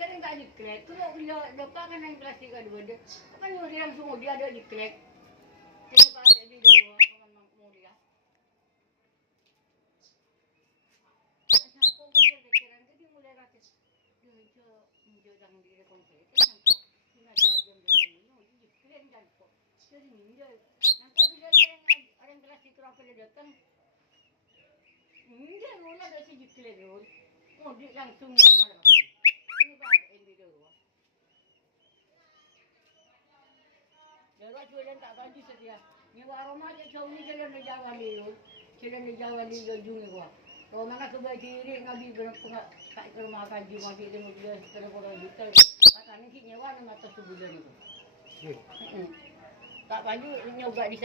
Sering tak dikrek, kalau depan kan yang plastik kedua dia, apa nyuri yang semua dia ada dikrek. Sini pakai di dulu, memang mau dia. Sampai kok pikiran jadi mulai rakyat. Dia itu menjadi diri konkret. Sampai kita jam ini dikrek dan kok. Jadi minta. Nanti bila orang plastik kerapa dia datang, minta mula dah si dikrek dulu. Mau dia langsung normal. Ini pakai di dulu. Jaga jualan tak baju sedia. Ni warung aja jauh ni jalan di Jawa Liu. Jalan di Jawa Liu jung gua. Kalau mana sebaik diri ngabi berapa tak ke rumah kaji mati dia mobil terlalu juta. Katanya sih nyewa 500 sebulan itu. Tak baju nyoba di